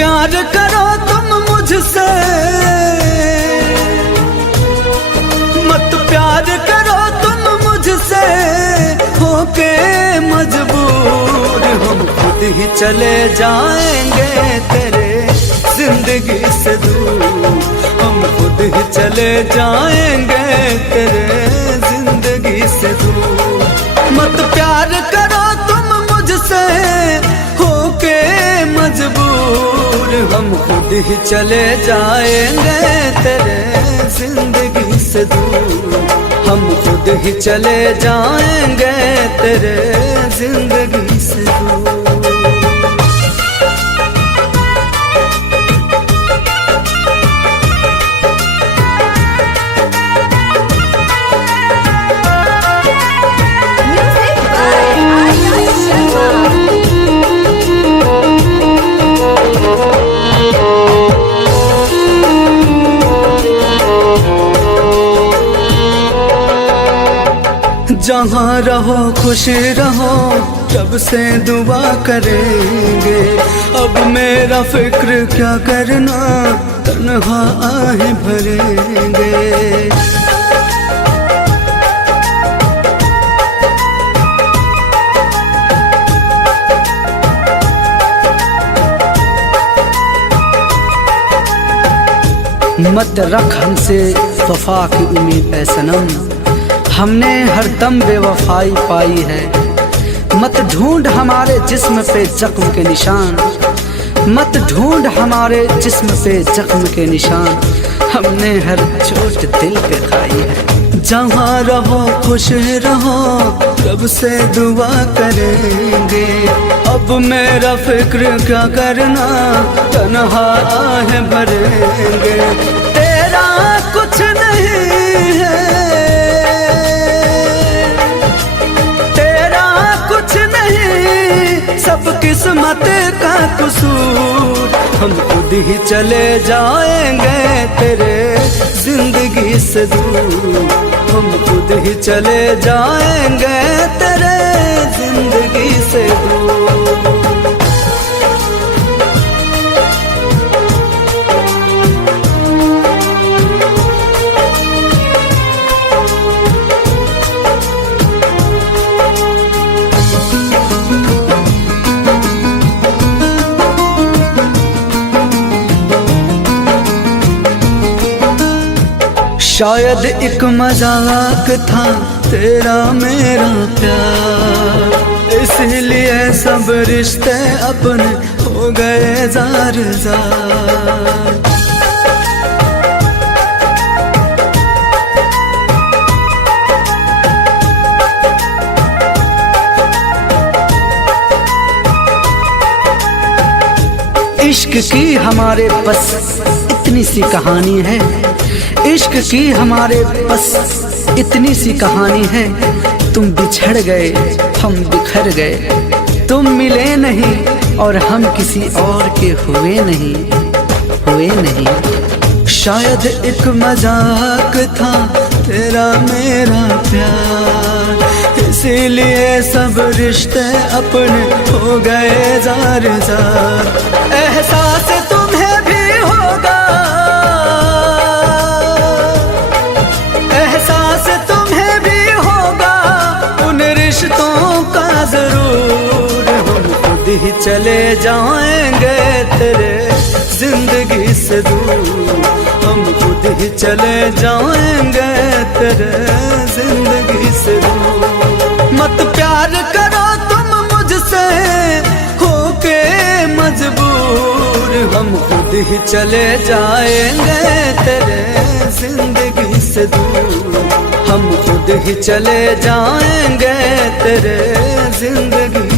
प्यार करो तुम मुझसे, मत प्यार करो तुम मुझसे, होके मजबूर हम खुद ही चले जाएंगे तेरे जिंदगी से दूर। हम खुद ही चले जाएंगे तेरे जिंदगी से दूर। मत प्यार करो तुम मुझसे, होके मजबूर हम खुद ही चले जाएंगे तेरे जिंदगी से दूर। हम खुद ही चले जाएंगे तेरे जिंदगी से दूर। जहाँ रहो खुश रहो, रब से दुआ करेंगे। अब मेरा फिक्र क्या करना, तन्हा आहें भरेंगे। मत रख हमसे वफा की उम्मीद ऐ सनम, हमने हर दम बेवफाई पाई है। मत ढूंढ हमारे जिस्म पे जख्म के निशान, मत ढूंढ हमारे जिस्म पे जख्म के निशान, हमने हर चोट दिल पे खाई है। जहाँ रहो खुश रहो, रब से दुआ करेंगे। अब मेरा फिक्र क्या करना, तन्हा आहें भरेंगे। तेरा कुछ नहीं है, सब किस्मत का कसूर। हम खुद ही चले जाएंगे तेरे जिंदगी से दूर। हम खुद ही चले जाएंगे तेरे जिंदगी से दूर। शायद एक मजाक था तेरा मेरा प्यार, इसलिए सब रिश्ते अपने हो गए जार जार। इश्क की हमारे बस इतनी सी कहानी है, इश्क की हमारे बस इतनी सी कहानी है। तुम बिछड़ गए हम बिखर गए, तुम मिले नहीं और हम किसी और के हुए नहीं। शायद एक मजाक था तेरा मेरा प्यार, इसीलिए सब रिश्ते अपने हो गए जार जार। एहसास तुम्हें भी होगा, एहसास तुम्हें भी होगा उन रिश्तों का जरूर। हम खुद ही चले जाएंगे तेरे जिंदगी से दूर। हम खुद ही चले जाएंगे तेरे जिंदगी से दूर। मत प्यार करो तुम मुझसे, होके मजबूर हम खुद ही चले जाएंगे तेरे जिंदगी से दूर। हम खुद ही चले जाएंगे तेरे जिंदगी